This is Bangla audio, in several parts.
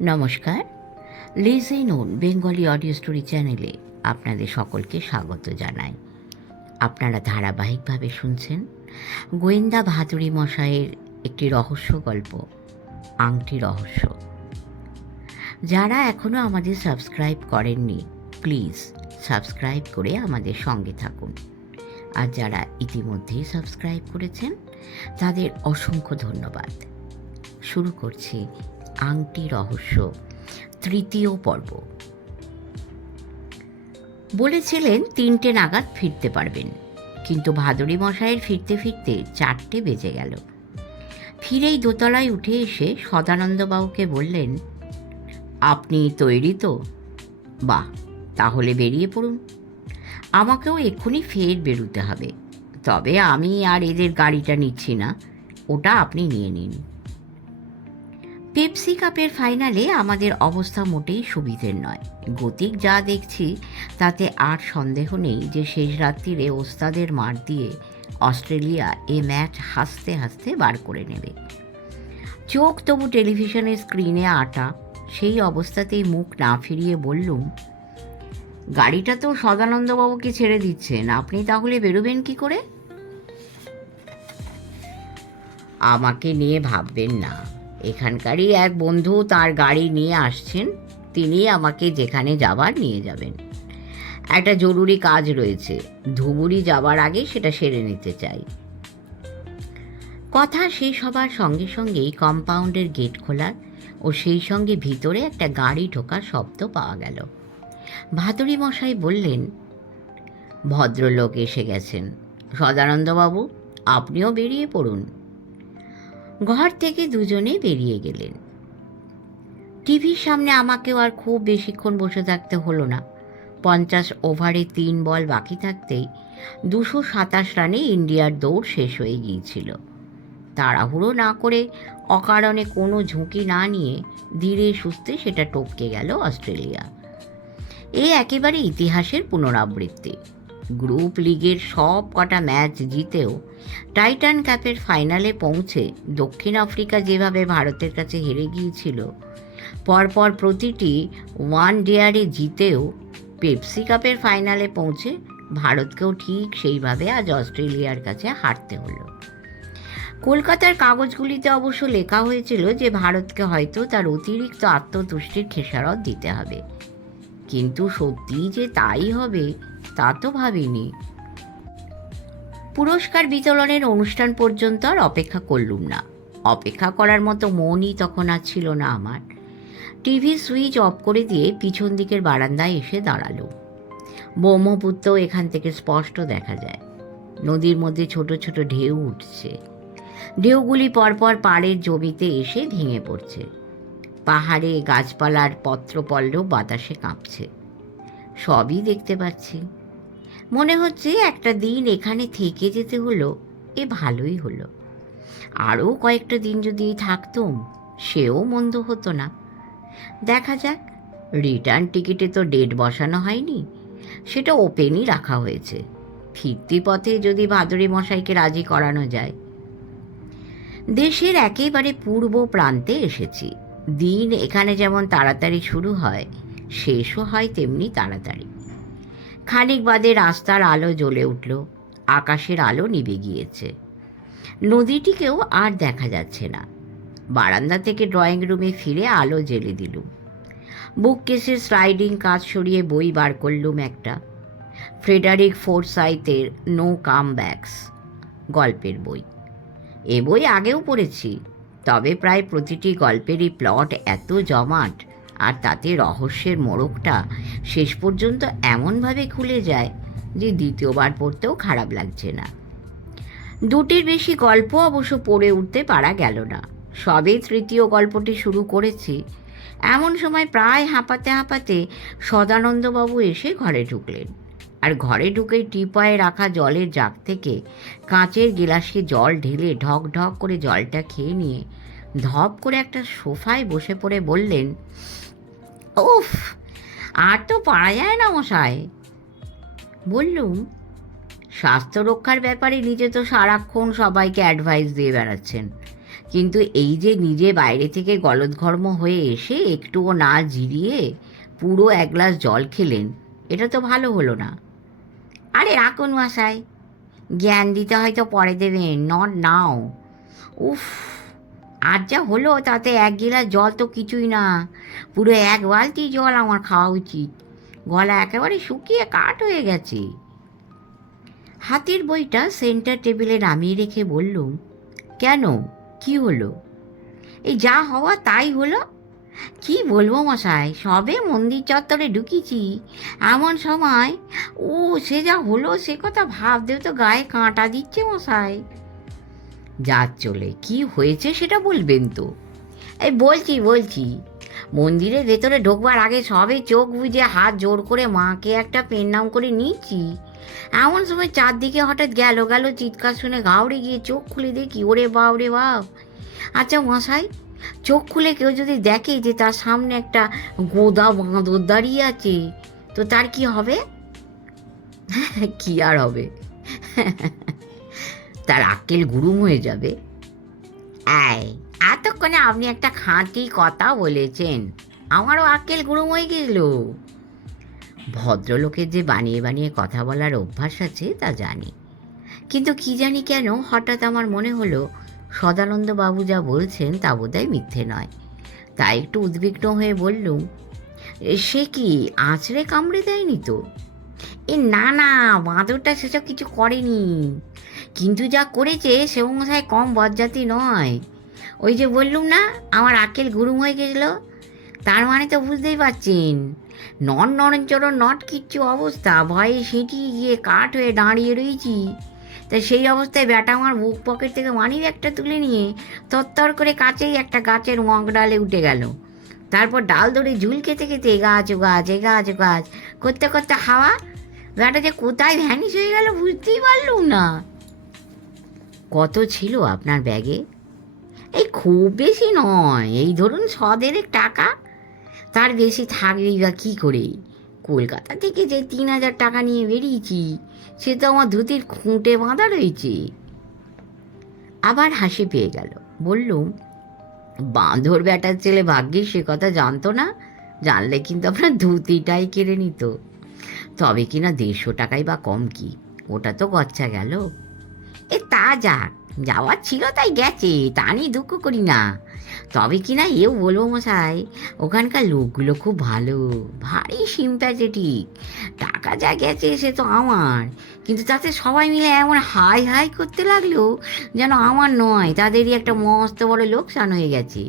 নমস্কার, listen on Bengali audio story চ্যানেলে আপনাদের সকলকে স্বাগত জানাই। আপনারা ধারাবাহিকভাবে শুনছেন গোয়েন্দা ভাদুড়ি মশাইয়ের একটি রহস্য গল্প, আংটি রহস্য। যারা এখনও আমাদের সাবস্ক্রাইব করেননি, প্লিজ সাবস্ক্রাইব করে আমাদের সঙ্গে থাকুন। আর যারা ইতিমধ্যেই সাবস্ক্রাইব করেছেন তাদের অসংখ্য ধন্যবাদ। শুরু করছি আংটি রহস্য, তৃতীয় পর্ব। বলেছিলেন 3টে নাগাদ ফিরতে পারবেন, কিন্তু ভাদুড়ি মশাইয়ের ফিরতে ফিরতে 4টে বেজে গেল। ফিরেই দোতলায় উঠে এসে সদানন্দবাবুকে বললেন, আপনি তৈরি তো? বাহ, তাহলে বেরিয়ে পড়ুন। আমাকেও এক্ষুনি ফের বেরোতে হবে, তবে আমি আর এদের গাড়িটা নিচ্ছি না, ওটা আপনি নিয়ে নিন। পেপসি কাপের ফাইনালে আমাদের অবস্থা মোটেই সুবিধের নয়। গতিক যা দেখছি তাতে আর সন্দেহ নেই যে শেষ রাত্রিরে ওস্তাদের মার দিয়ে অস্ট্রেলিয়া এ ম্যাচ হাসতে হাসতে বার করে নেবে। চোখ তবু টেলিভিশনের স্ক্রিনে আটা। সেই অবস্থাতেই মুখ না ফিরিয়ে বললুম, গাড়িটা তো সদানন্দবাবুকে ছেড়ে দিচ্ছেন, আপনি তাহলে বেরোবেন কি করে? আমাকে নিয়ে ভাববেন না, এখানকারই এক বন্ধু তার গাড়ি নিয়ে আসছেন, তিনি আমাকে যেখানে যাবার নিয়ে যাবেন। একটা জরুরি কাজ রয়েছে, ধুবুরি যাবার আগে সেটা সেরে নিতে চাই। কথা শেষ হবার সঙ্গে সঙ্গেই কম্পাউন্ডের গেট খোলার ও সেই সঙ্গে ভিতরে একটা গাড়ি ঢোকার শব্দ পাওয়া গেল। ভাদুড়ি মশাই বললেন, ভদ্রলোক এসে গেছেন। সদানন্দবাবু, আপনিও বেরিয়ে পড়ুন। ঘর থেকে দুজনে বেরিয়ে গেলেন। টিভির সামনে আমাকেও আর খুব বেশিক্ষণ বসে থাকতে হলো না। 50 ওভারে 3 বল বাকি থাকতেই 227 রানে ইন্ডিয়ার দৌড় শেষ হয়ে গিয়েছিল। তাড়াহুড়ো না করে, অকারণে কোনো ঝুঁকি না নিয়ে ধীরে সুস্থে সেটা টপকে গেল অস্ট্রেলিয়া। এ একেবারে ইতিহাসের পুনরাবৃত্তি। গ্রুপ লিগের সব কটা ম্যাচ জিতেও টাইটান কাপের ফাইনালে পৌঁছে দক্ষিণ আফ্রিকা যেভাবে ভারতের কাছে হেরে গিয়েছিল, পরপর প্রতিটি ওয়ান ডেয়ারে জিতেও পেপসি কাপের ফাইনালে পৌঁছে ভারতকেও ঠিক সেইভাবে আজ অস্ট্রেলিয়ার কাছে হারতে হলো। কলকাতার কাগজগুলিতে অবশ্য লেখা হয়েছিল যে ভারতকে হয়তো তার অতিরিক্ত আত্মতুষ্টির খেসারত দিতে হবে, কিন্তু সত্যিই যে তাই হবে তা তো ভাবিনি। পুরস্কার বিতরণের অনুষ্ঠান পর্যন্ত আর অপেক্ষা করলুম না। অপেক্ষা করার মতো মনই তখন আর ছিল না আমার। টিভি সুইচ অফ করে দিয়ে পিছন দিকের বারান্দায় এসে দাঁড়ালো। ব্রহ্মপুত্র এখান থেকে স্পষ্ট দেখা যায়। নদীর মধ্যে ছোট ছোট ঢেউ উঠছে। ঢেউগুলি পরপর পাড়ের জমিতে এসে ভেঙে পড়ছে। পাহাড়ে গাছপালার পত্রপল্লব বাতাসে কাঁপছে। সবই দেখতে পাচ্ছি। মনে হচ্ছে একটা দিন এখানে থেকে যেতে হলো, এ ভালোই হলো। আরও কয়েকটা দিন যদি থাকতুম, সেও মন্দ হতো না। দেখা যাক। রিটার্ন টিকিটে তো ডেট বসানো হয়নি, সেটা ওপেনই রাখা হয়েছে। ফিরতি পথে যদি ভাদুড়ি মশাইকে রাজি করানো যায়। দেশের একেবারে পূর্ব প্রান্তে এসেছি। দিন এখানে যেমন তাড়াতাড়ি শুরু হয়, শেষও হয় তেমনি তাড়াতাড়ি। খানিক বাদে রাস্তার আলো জ্বলে উঠল, আকাশের আলো নিভে গিয়েছে। নদীটিকেও আর দেখা যাচ্ছে না। বারান্দা থেকে ড্রয়িং রুমে ফিরে আলো জ্বেলে দিলুম। বুককেসের স্লাইডিং কাঁচ সরিয়ে বই বার করলুম একটা। ফ্রেডারিক ফোরসাইথের নো কাম ব্যাকস গল্পের বই। এ বই আগেও পড়েছি, তবে প্রায় প্রতিটি গল্পেরই প্লট এত জমাট, আর তাতে রহস্যের মোড়কটা শেষ পর্যন্ত এমনভাবে খুলে যায় যে দ্বিতীয়বার পড়তেও খারাপ লাগছে না। 2টির বেশি গল্প অবশ্য পড়ে উঠতে পারা গেল না। সবে তৃতীয় গল্পটি শুরু করেছি, এমন সময় প্রায় হাঁপাতে হাঁপাতে সদানন্দবাবু এসে ঘরে ঢুকলেন। আর ঘরে ঢুকেই টিপায়ে রাখা জলের জাগ থেকে কাঁচের গিলাসে জল ঢেলে ঢক ঢক করে জলটা খেয়ে নিয়ে ধপ করে একটা সোফায় বসে পড়ে বললেন, উফ, আর তো পারা যায় না মশাই। বললুম, স্বাস্থ্য রক্ষার ব্যাপারে নিজে তো সারাক্ষণ সবাইকে অ্যাডভাইস দিয়ে বেড়াচ্ছেন, কিন্তু এই যে নিজে বাইরে থেকে গলদঘর্ম হয়ে এসে একটুও না জিরিয়ে পুরো 1 গ্লাস জল খেলেন, এটা তো ভালো হলো না। আরে রাখুন মশাই, জ্ঞান দিতে হয়তো পরে দেবেন, নট নাও। উফ, আর যা হলো তাতে 1 গিলাস জল তো কিছুই না, পুরো 1 বালতি জল আমার খাওয়া উচিত। গলা একেবারে শুকিয়ে কাঠ হয়ে গেছে। হাতের বইটা সেন্টার টেবিলে নামিয়ে রেখে বললুম, কেন, কি হলো? এই যা হওয়া তাই হলো। কি বলবো মশাই, সবে মন্দির চত্বরে ঢুকিয়েছি, এমন সময় ও সে যা হলো সে কথা ভাবতেও তো গায়ে কাঁটা দিচ্ছে মশাই। যা চলে, কি হয়েছে সেটা বলবেন তো? এই বলছি, মন্দিরের ভেতরে ঢোকবার আগে সবে চোখ বুজে হাত জোর করে মাকে একটা প্রণাম করে নিচ্ছি, এমন সময় চারদিকে হঠাৎ গেল চিৎকার শুনে ঘাউড়ে গিয়ে চোখ খুলে দেখি, ওরে বাপ। আচ্ছা মশাই, চোখ খুলে কেউ যদি দেখে যে তার সামনে একটা গোদা বাঁদর দাঁড়িয়ে আছে, তো তার কি হবে? কি আর হবে, তার আক্কেল গুরুম হয়ে যাবে। এতক্ষণে আপনি একটা খাঁটি কথা বলেছেন, আমারও আক্কেল গুরুম হয়ে গেল। ভদ্রলোকের যে বানিয়ে কথা বলার অভ্যাস আছে তা জানি, কিন্তু কি জানি কেন হঠাৎ আমার মনে হলো সদানন্দবাবু যা বলছেন তা বোধহয় মিথ্যে নয়। তাই একটু উদ্বিগ্ন হয়ে বললুম, সে কি আঁচড়ে কামড়ে দেয়নি তো? না, বাঁদরটা সেসব কিছু করেনি, কিন্তু যা করেছে সে মশাই কম বজ্জাতি নয়। ওই যে বললুম না আমার আক্কেল গুরুম হয়ে গেছিল, তার মানে তো বুঝতেই পারছেন, নড়নচড়ন নট কিচ্ছু অবস্থা, ভয়ে সেঁটিয়ে গিয়ে কাঠ হয়ে দাঁড়িয়ে রয়েছি। তা সেই অবস্থায় ব্যাটা আমার বুক পকেট থেকে মানিব্যাগটা তুলে নিয়ে তত্তর করে কাছেই একটা গাছের মগ ডালে উঠে গেল। তারপর ডাল ধরে ঝুল খেতে খেতে গাছ করতে হাওয়া, ব্যাটা যে কোথায় ভ্যানিশ হয়ে গেল বুঝতেই পারলুম না। কত ছিল আপনার ব্যাগে? এই খুব বেশি নয়, এই ধরুন 100 টাকা, তার বেশি থাকবেই বা কী করে? কলকাতা থেকে যে 3000 টাকা নিয়ে বেরিয়েছি সে তো আমার ধুতির খুঁটে বাঁধা রয়েছে। আবার হাসি পেয়ে গেল। বললুম, বাঁদর ব্যাটার ছেলে ভাগ্যিস সে কথা জানতো না, জানলে কিন্তু আপনার ধুতিটাই কেড়ে নিত। তবে কিনা 150 টাকাই বা কম কি, ওটা তো গচ্ছা গেল। তা যাক, যাওয়ার ছিল তাই গেছে, তা নিয়ে দুঃখ করি না। তবে কিনা এও বলবো মশাই, ওখানকার লোকগুলো খুব ভালো, ভারী সিম্প্যাথেটিক। টাকা যা গেছে সে তো আমার, কিন্তু তাতে সবাই মিলে এমন হাই করতে লাগলো যেন আমার নয়, তাদেরই একটা মস্ত বড় লোকসান হয়ে গেছে।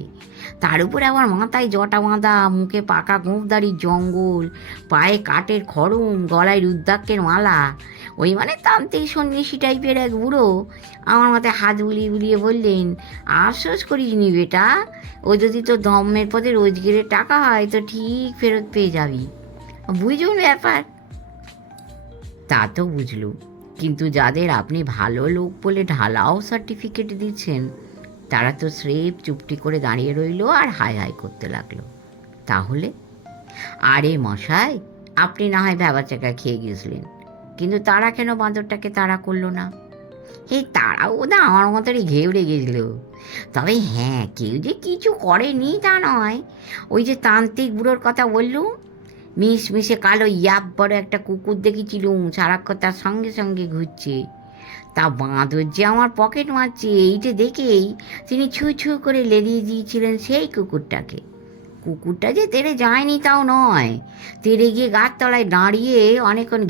তার উপর আবার মাথায় জটা বাঁধা, মুখে পাকা গোঁফদারির জঙ্গল, পায়ে কাঠের খড়ম, গলায় রুদ্রাক্ষের মালা। ওই মানে তান্ত্রিক সন্ন্যাসী টাইপের এক বুড়ো আমার মাথায় হাত বুলিয়ে বললেন, আফসোস করিস নি বেটা, ও যদি তোর ধর্মের পথে রোজগারের টাকা হয় তো ঠিক ফেরত পেয়ে যাবি। বুঝুন ব্যাপার। তা তো বুঝলুম, কিন্তু যাদের আপনি ভালো লোক বলে ঢালাও সার্টিফিকেট দিচ্ছেন তারা তো স্রেফ চুপটি করে দাঁড়িয়ে রইল আর হাই করতে লাগলো। তাহলে? আরে মশাই, আপনি না হয় ভ্যাবাচাকা খেয়ে গেছিলেন, কিন্তু তারা কেন বাঁদরটাকে তাড়া করলো না? এই তারাও ওদা আমার মতনই ঘেউড়ে গেছিল। তবে হ্যাঁ, কেউ যে কিছু করেনি তা নয়। ওই যে তান্ত্রিক বুড়োর কথা বললুম, মিশে কালো ইয়াব বড় একটা কুকুর দেখেছিলুম সারাক্ষণ তার সঙ্গে ঘুরছে। তা বাঁদর যে আমার পকেট মারছে এইটা দেখেই তিনি ছু করে লেলিয়ে দিয়েছিলেন সেই কুকুরটাকে। কুকুরটা যে তেড়ে যায়নি তাও নয়, তেড়ে গিয়ে গাছতলায় দাঁড়িয়ে অনেকক্ষণ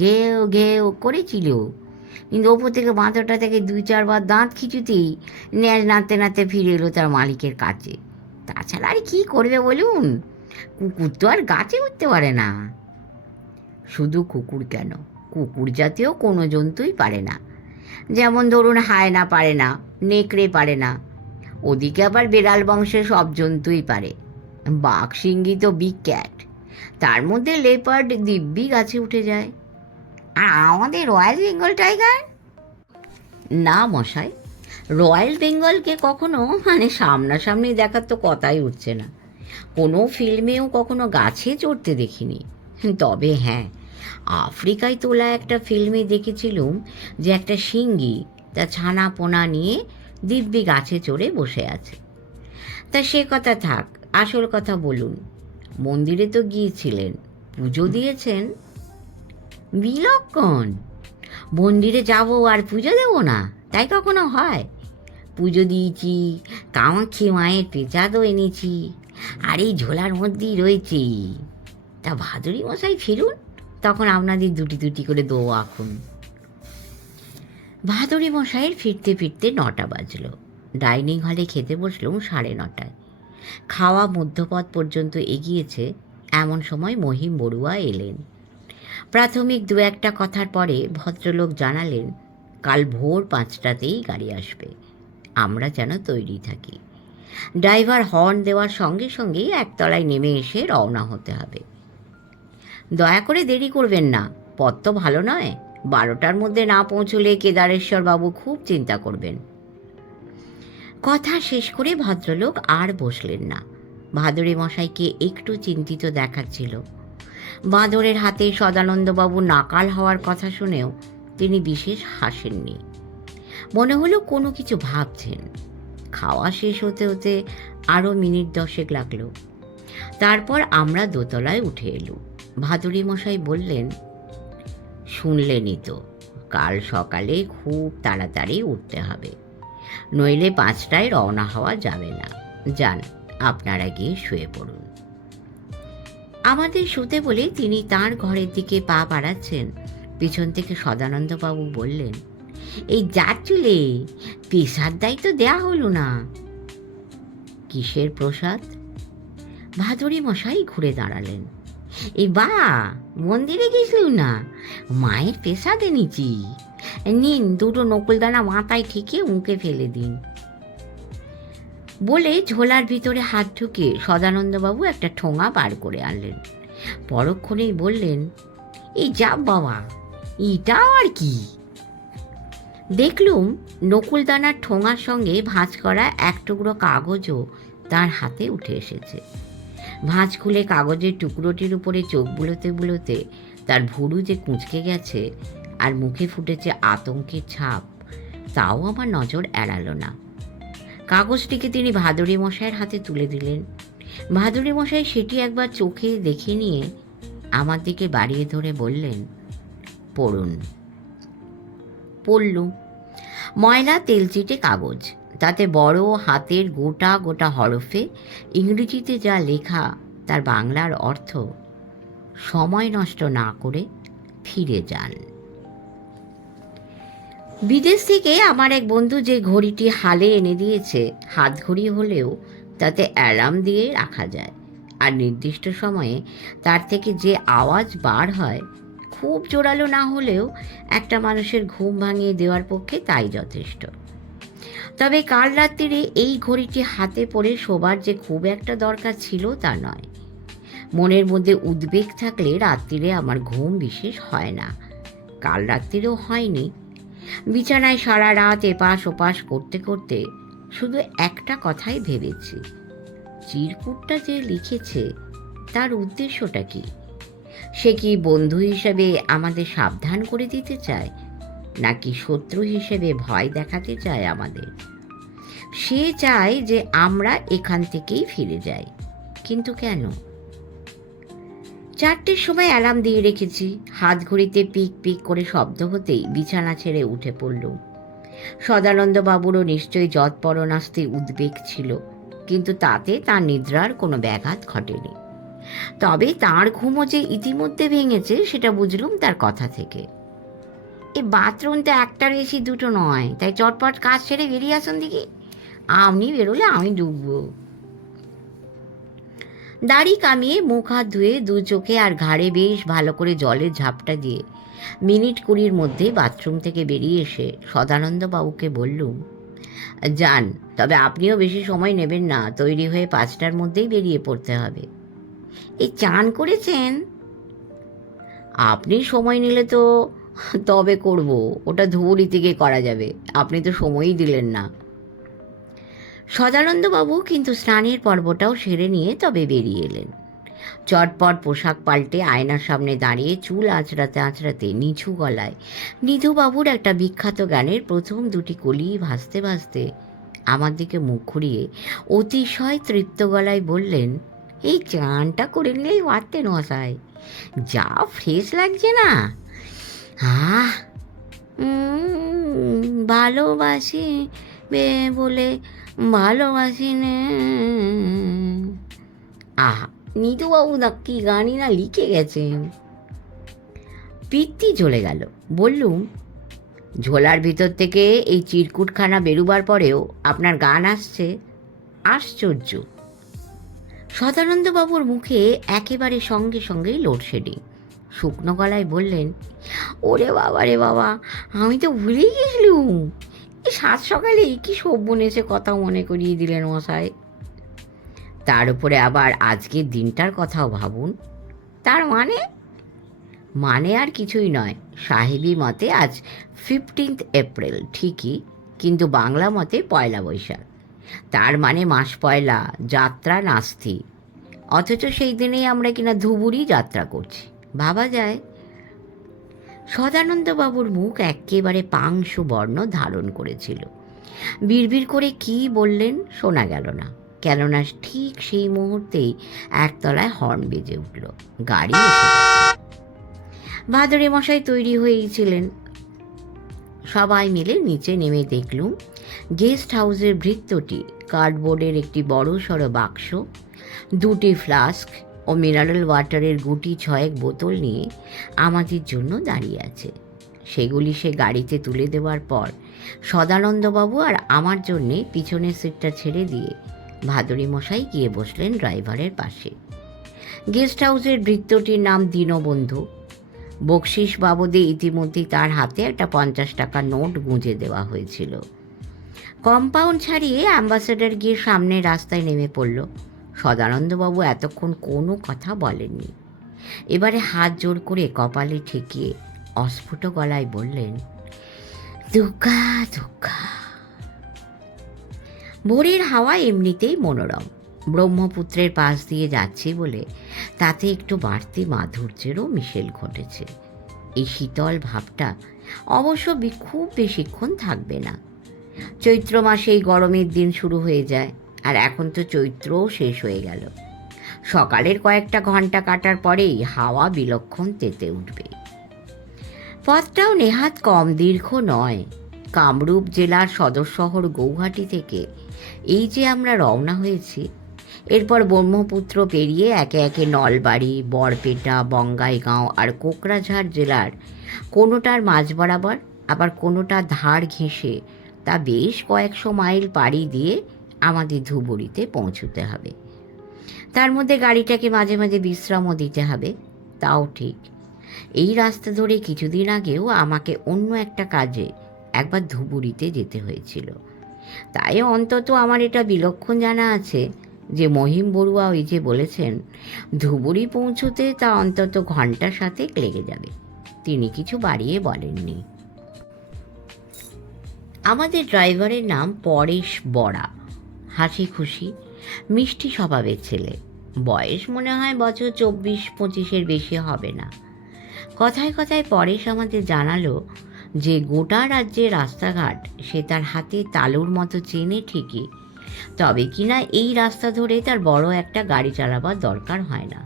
ঘেউ করেছিল, কিন্তু ওপর থেকে বাঁদরটা থেকে 2-4 বার দাঁত খিচুতেই ন্যাজ নাড়তে ফিরে এলো তার মালিকের কাছে। তাছাড়া আর কী করবে বলুন, কুকুর তো আর গাছে উঠতে পারে না। শুধু কুকুর কেন, কুকুর জাতীয় কোনো জন্তুই পারে না। যেমন ধরুন হায়না পারে না, নেকড়ে পারে না, ওদিকে আবার বেড়াল বংশের সব জন্তুই পারে। বাঘ সিংহী তো বিগ ক্যাট, তার মধ্যে লেপার্ড দিব্যি গাছে উঠে যায়। আর আমাদের রয়্যাল বেঙ্গল টাইগার? না মশাই, রয়্যাল বেঙ্গলকে কখনো সামনাসামনি দেখার তো কথাই উঠছে না। কোনো ফিল্মেও কখনো গাছে চড়তে দেখিনি। তবে হ্যাঁ, আফ্রিকায় তোলা একটা ফিল্মে দেখেছিলুম যে একটা সিংহী তার ছানা পোনা নিয়ে দিব্যি গাছে চড়ে বসে আছে। তা সে কথা থাক, আসল কথা বলুন। মন্দিরে তো গিয়েছিলেন, পুজো দিয়েছেন? বিলক্ষণ! মন্দিরে যাব আর পুজো দেবো না, তাই কখনো হয়? পুজো দিয়েছি, কামাক্ষী মায়ের পেঁচাদও এনেছি, আর এই ঝোলার মধ্যেই রয়েছে। তা ভাদুরী মশাই ফিরুন, তখন আপনাদের দুটি দুটি করে দেবো এখন। ভাদুরী মশাইয়ের ফিরতে ফিরতে 9টা বাজল। ডাইনিং হলে খেতে বসলুম 9:30। খাওয়া মধ্যপথ পর্যন্ত এগিয়েছে, এমন সময় মহিম বড়ুয়া এলেন। প্রাথমিক 2-1টা কথার পরে ভদ্রলোক জানালেন কাল ভোর 5টাতেই গাড়ি আসবে, আমরা যেন তৈরি থাকি। ড্রাইভার হর্ন দেওয়ার সঙ্গে সঙ্গেই একতলায় নেমে এসে রওনা হতে হবে। দয়া করে দেরি করবেন না, পথ তো ভালো নয়। 12টার মধ্যে না পৌঁছলে কেদারেশ্বর বাবু খুব চিন্তা করবেন। কথা শেষ করে ভদ্রলোক আর বসলেন না। ভাদুরী মশাইকে একটু চিন্তিত দেখাচ্ছিল। বাঁদরের হাতে সদানন্দবাবু নাকাল হওয়ার কথা শুনেও তিনি বিশেষ হাসেননি। মনে হলো কোনো কিছু ভাবছেন। খাওয়া শেষ হতে হতে আরও মিনিট 10 লাগলো। তারপর আমরা দোতলায় উঠে এলুম। ভাদুরী মশাই বললেন, শুনলেনই তো, কাল সকালে খুব তাড়াতাড়ি উঠতে হবে, নইলে 5টায় রওনা হওয়া যাবে না। যান, আপনারা গিয়ে শুয়ে পড়ুন। আমাদের শুতে বলে তিনি তার ঘরের দিকে পা বাড়াচ্ছেন, পিছন থেকে সদানন্দবাবু বললেন, এই যার চুলে পেশার দায়িত্ব দেয়া হলো না। কিসের প্রসাদ? ভাদুরী মশাই ঘুরে দাঁড়ালেন। এ বা, মন্দিরে গেছিল না, মায়ের পেশাদ এনেছি, নিন 2টো নকুলদানা মাথায় ঠেকে মুখে ফেলে দিন। বলে ঝোলার ভিতরে হাত ঢুকে সদানন্দবাবু একটা ঠোঙা বার করে আনলেন। পরক্ষণেই বললেন, এই যা বাবা, এটাও আর কি? দেখলুম নকুলদানার ঠোঙার সঙ্গে ভাঁজ করা এক টুকরো কাগজও তার হাতে উঠে এসেছে। ভাঁজ খুলে কাগজের টুকরোটির উপরে চোখ বুলোতে বুলোতে তার ভুরু যে কুঁচকে গেছে আর মুখে ফুটেছে আতঙ্কের ছাপ, তাও আমার নজর এড়ালো না। কাগজটিকে তিনি ভাদুরী মশাইয়ের হাতে তুলে দিলেন। ভাদুরী মশাই সেটি একবার চোখে দেখে নিয়ে আমার দিকে বাড়িয়ে ধরে বললেন, পড়ুন। পড়লুম। ময়লা তেলচিটে কাগজ, তাতে বড় হাতের গোটা গোটা হরফে ইংরেজিতে যা লেখা তার বাংলার অর্থ, সময় নষ্ট না করে ফিরে যান। বিদেশ থেকে আমার এক বন্ধু যে ঘড়িটি হালে এনে দিয়েছে, হাত ঘড়ি হলেও তাতে অ্যালার্ম দিয়ে রাখা যায়, আর নির্দিষ্ট সময়ে তার থেকে যে আওয়াজ বার হয়, খুব জোরালো না হলেও একটা মানুষের ঘুম ভাঙিয়ে দেওয়ার পক্ষে তাই যথেষ্ট। তবে কাল রাত্রিরে এই ঘড়িটি হাতে পড়ে শোবার যে খুব একটা দরকার ছিল তা নয়। মনের মধ্যে উদ্বেগ থাকলে রাত্রিরে আমার ঘুম বিশেষ হয় না, কাল রাত্রিরেও হয়নি। বিছানায় সারা রাত এপাশ ওপাশ করতে করতে শুধু একটা কথাই ভেবেছি, চিরকুটটা যে লিখেছে তার উদ্দেশ্যটা কি? সে কি বন্ধু হিসেবে আমাদের সাবধান করে দিতে চায়, নাকি শত্রু হিসেবে ভয় দেখাতে চায় আমাদের? সে চায় যে আমরা এখান থেকেই ফিরে যাই, কিন্তু কেন? 4টের সময় অ্যালার্ম দিয়ে রেখেছি। হাত ঘড়িতে পিক পিক করে শব্দ হতেই বিছানা ছেড়ে উঠে পড়ল। সদানন্দবাবুরও নিশ্চয়ই যৎপরণাস্তি উদ্বেগ ছিল, কিন্তু তাতে তার নিদ্রার কোনো ব্যাঘাত ঘটেনি। তবে তার ঘুমও যে ইতিমধ্যে ভেঙেছে সেটা বুঝলুম তার কথা থেকে। এই বাথরুমটা একটার বেশি 2টো নয়, তাই চটপট কাজ ছেড়ে বেরিয়ে আসুন দেখি, আপনি বেরোলে আমি ডুববো। দাড়ি কামিয়ে মুখ হাত ধুয়ে 2 চোখে আর ঘাড়ে বেশ ভালো করে জলের ঝাপটা দিয়ে মিনিট 20 মধ্যে বাথরুম থেকে বেরিয়ে এসে সদানন্দবাবুকে বললুম, যান, তবে আপনিও বেশি সময় নেবেন না, তৈরি হয়ে 5টার মধ্যেই বেরিয়ে পড়তে হবে। এই চান করেছেন? আপনি সময় নিলে তো তবে করব, ওটা ধুবুরি থেকে করা যাবে, আপনি তো সময়ই দিলেন না। সদানন্দবাবু কিন্তু স্নানের পর্বটাও সেরে নিয়ে তবে বেরিয়ে এলেন। চটপট পোশাক পাল্টে আয়নার সামনে দাঁড়িয়ে চুল আঁচড়াতে আঁচড়াতে নিচু গলায় নিধুবাবুর একটা বিখ্যাত গানের প্রথম 2টি কলি ভাসতে ভাসতে আমার দিকে মুখ ঘুরিয়ে অতিশয় তৃপ্ত গলায় বললেন, এই চানটা করে নিলেই পারতেন মশাই, যা ফ্রেশ লাগছে না। আহ, ভালোবাসি বলে ভালোবাসি নে। আহা, নিতুবাবু না কি গানই না লিখে গেছেন। পিত্তি চলে গেল। বললুম, ঝোলার ভিতর থেকে এই চিরকুটখানা বেরুবার পরেও আপনার গান আসছে, আশ্চর্য। সদানন্দবাবুর মুখে একেবারে সঙ্গে সঙ্গেই লোডশেডিং। শুকনো গলায় বললেন, ওরে বাবা রে বাবা, আমি তো ভুলেই গেছিলুম। এই সাত সকালে কি সব্বনেছে কথা মনে করিয়ে দিলেন মশাই। তার উপরে আবার আজকের দিনটার কথাও ভাবুন। তার মানে আর কিছুই নয়। সাহেবী মতে আজ 15 এপ্রিল ঠিকই, কিন্তু বাংলা মতে পয়লা বৈশাখ। তার মানে মাস পয়লা, যাত্রা নাস্তি। অথচ সেই দিনেই আমরা কিনা ধুবুরি যাত্রা করছি, ভাবা যায়। সদানন্দবাবুর মুখ একেবারে পাংশু বর্ণ ধারণ করেছিল। বিড়বিড় করে কি বললেন শোনা গেল না, কেননা ঠিক সেই মুহূর্তেই একতলায় হর্ন বেজে উঠল। গাড়ি এসে গেছে। ভাদরে মশাই তৈরি হয়েছিলেন। সবাই মিলে নিচে নেমে দেখলুম গেস্ট হাউসের ভৃত্যটি কার্ডবোর্ডের একটি বড় সড়ো বাক্স, 2টি ফ্লাস্ক ও মিনারেল ওয়াটারের গুটি 6 বোতল নিয়ে আমাদের জন্য দাঁড়িয়ে আছে। সেগুলি সে গাড়িতে তুলে দেওয়ার পর সদানন্দবাবু আর আমার জন্যে পিছনের সিটটা ছেড়ে দিয়ে ভাদরী মশাই গিয়ে বসলেন ড্রাইভারের পাশে। গেস্ট হাউসের ভৃত্যটির নাম দীনবন্ধু। বকশিস বাবদে ইতিমধ্যেই তার হাতে একটা 50 টাকার নোট গুঁজে দেওয়া হয়েছিল। কম্পাউন্ড ছাড়িয়ে অ্যাম্বাসেডর গিয়ে সামনের রাস্তায় নেমে পড়ল। সদানন্দবাবু এতক্ষণ কোনো কথা বলেননি। এবারে হাত জোর করে কপালে ঠেকিয়ে অস্ফুট গলায় বললেন, দুর্গা দুর্গা। ভোরের হাওয়া এমনিতেই মনোরম। ব্রহ্মপুত্রের পাশ দিয়ে যাচ্ছি বলে তাতে একটু বাড়তি মাধুর্যেরও মিশেল ঘটেছে। এই শীতল ভাবটা অবশ্য খুব বেশিক্ষণ থাকবে না। চৈত্র মাসে এই গরমের দিন শুরু হয়ে যায়, আর এখন তো চৈত্রও শেষ হয়ে গেল। সকালের কয়েকটা ঘন্টা কাটার পরেই হাওয়া বিলক্ষণ তেতে উঠবে। পথটাও নেহাত কম দীর্ঘ নয়। কামরূপ জেলার সদর শহর গৌহাটি থেকে এই যে আমরা রওনা হয়েছি, এরপর ব্রহ্মপুত্র পেরিয়ে একে একে নলবাড়ি, বরপেটা, বঙ্গাইগাঁও আর কোকরাঝাড় জেলার কোনোটার মাঝ বরাবর, আবার কোনোটা ধার ঘেঁষে তা বেশ কয়েকশো মাইল পাড়ি দিয়ে আমাদের ধুবুরিতে পৌঁছতে হবে। তার মধ্যে গাড়িটাকে মাঝে মাঝে বিশ্রামও দিতে হবে, তাও ঠিক। এই রাস্তা ধরে কিছুদিন আগেও আমাকে অন্য একটা কাজে একবার ধুবুরিতে যেতে হয়েছিল। তাই অন্তত আমার এটা বিলক্ষণ জানা আছে যে মহিম বড়ুয়া ওই যে বলেছেন ধুবুরি পৌঁছতে তা অন্তত ঘন্টা 7 লেগে যাবে। তিনি কিছু বাড়িয়ে বলেননি। আমাদের ড্রাইভারের নাম পরেশ বড়া। হাসি খুশি মিষ্টি স্বভাবের ছেলে। বয়স মনে হয় বছর 24-25-এর বেশি হবে না। কথায় কথায় পরেশ আমাদের জানালো যে গোটা রাজ্যের রাস্তাঘাট সে তার হাতে তালুর মতো চেনে ঠিকই, তবে কিনা এই রাস্তা ধরে তার বড় একটা গাড়ি চালাবার দরকার হয় না।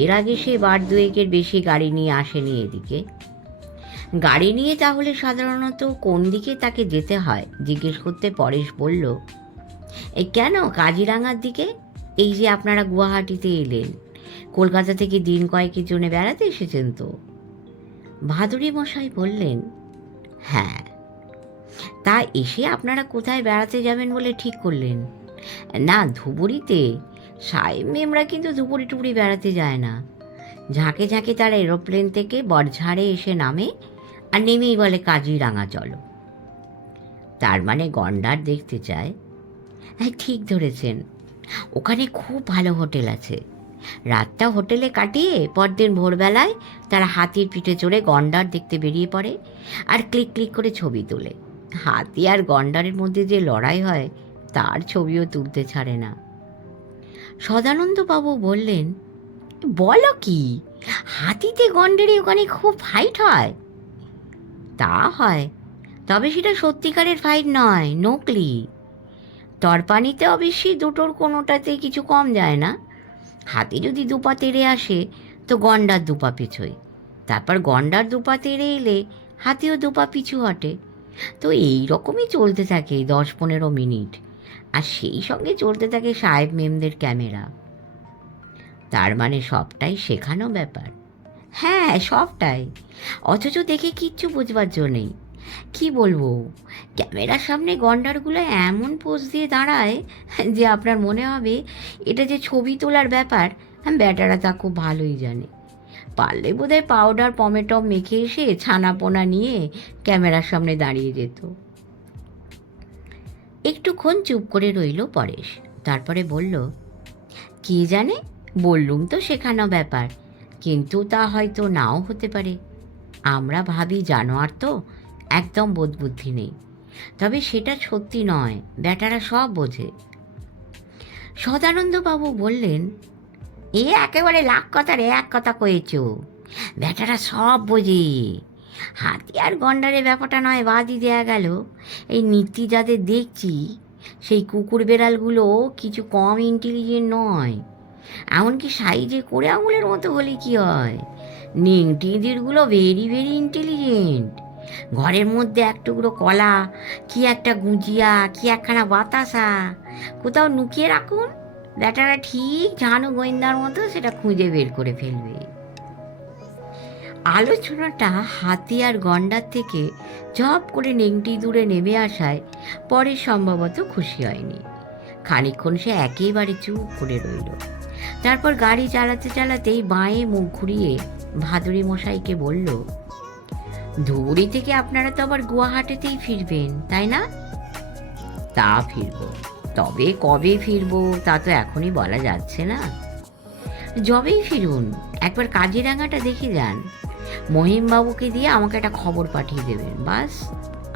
এর আগে সে বার দুয়েকের বেশি গাড়ি নিয়ে আসেনি এদিকে। গাড়ি নিয়ে তাহলে সাধারণত কোন দিকে তাকে যেতে হয় জিজ্ঞেস করতে পরেশ বলল, কেন কাজিরাঙার দিকে? এই যে আপনারা গুয়াহাটিতে এলেন, কলকাতা থেকে দিন কয়েকের জন্য বেড়াতে এসেছেন তো? ভাদুরী মশাই বললেন, হ্যাঁ। তা এসে আপনারা কোথায় বেড়াতে যাবেন বলে ঠিক করলেন? না, ধুবুরিতে। সাহেব মেমরা কিন্তু ধুবুরি টুবুরি বেড়াতে যায় না। ঝাঁকে ঝাঁকে তারা এরোপ্লেন থেকে বরঝাড়ে এসে নামে, আর নেমেই বলে কাজিরাঙা চলো। তার মানে গন্ডার দেখতে চায়? হ্যাঁ, ঠিক ধরেছেন। ওখানে খুব ভালো হোটেল আছে। রাতটা হোটেলে কাটিয়ে পরদিন ভোরবেলায় তারা হাতির পিঠে চড়ে গন্ডার দেখতে বেরিয়ে পড়ে আর ক্লিক ক্লিক করে ছবি তোলে। হাতি আর গন্ডারের মধ্যে যে লড়াই হয় তার ছবিও তুলতে ছাড়ে না। সদানন্দবাবু বললেন, বলো কি, হাতিতে গন্ডারে ওখানে খুব ফাইট হয়? তা হয়, তবে সেটা সত্যিকারের ফাইট নয়, নকলি। তরপানিতে অবশ্যই দুটোর কোনোটাতেই কিছু কম যায় না। হাতি যদি দুপা তেড়ে আসে তো গন্ডার দুপা পিছোয়, তারপর গন্ডার দুপা তেড়ে এলে হাতিও দুপা পিছু হটে। তো এই রকমই চলতে থাকে 10-15 মিনিট, আর সেই সঙ্গে চলতে থাকে সাহেব মেমদের ক্যামেরা। তার মানে সবটাই শেখানো ব্যাপার। হ্যাঁ, সবটাই। অথচ দেখে কিচ্ছু বুঝবার জো নেই। কি বলবো, ক্যামেরার সামনে গন্ডারগুলো এমন পোজ দিয়ে দাঁড়ায় যে আপনার মনে হবে এটা যে ছবি তোলার ব্যাপার, ব্যাটারা তা খুব ভালোই জানে। পারলে বোধহয় পাউডার পমেটম মেখে এসে ছানাপোনা নিয়ে ক্যামেরার সামনে দাঁড়িয়ে যেত। একটুক্ষণ চুপ করে রইল পরেশ, তারপরে বলল, কে জানে, বললুম তো শেখানো ব্যাপার, কিন্তু তা হয়তো নাও হতে পারে। আমরা ভাবি জানোয়ার তো, একদম বোধবুদ্ধি নেই, তবে সেটা সত্যি নয়, ব্যাটারা সব বোঝে। সদানন্দবাবু বললেন, এ একেবারে লাখ কথার এক কথা কয়েছ, ব্যাটারা সব বোঝে। হাতি আর গন্ডারের ব্যাপারটা নয় বাদই দেয়া গেল, এই নীতি যাদের দেখছি সেই কুকুর বেড়ালগুলো কিছু কম ইন্টেলিজেন্ট নয়। এমনকি সাইজে করে আঙুলের মতো হলে কি হয়, নিংটিদিরগুলো ভেরি ভেরি ইন্টেলিজেন্ট। ঘরের মধ্যে এক টুকরো কলা, কি একটা গুজিয়া, কি একখানা বাতাসা কোথাও লুকিয়ে রাখুন, ব্যাটারা ঠিক ঝানু গোয়েন্দার মতো সেটা খুঁজে বের করে ফেলবে। আলোচনাটা হাতি আর গন্ডার থেকে ঝপ করে নেংটি দূরে নেমে আসায় পরে সম্ভবত খুশি হয়নি। খানিকক্ষণ সে একেবারে চুপ করে রইল। তারপর গাড়ি চালাতে চালাতেই বাঁয়ে মুখ ঘুরিয়ে ভাদুরী মশাইকে বলল, ধুবুরি থেকে আপনারা তো আবার গুয়াহাটিতেই ফিরবেন, তাই না? তা ফিরব, তবে কবে ফিরব তা তো এখনই বলা যাচ্ছে না। যবেই ফিরুন একবার কাজিরাঙাটা দেখে যান, মহিমবাবুকে দিয়ে আমাকে একটা খবর পাঠিয়ে দেবেন, বাস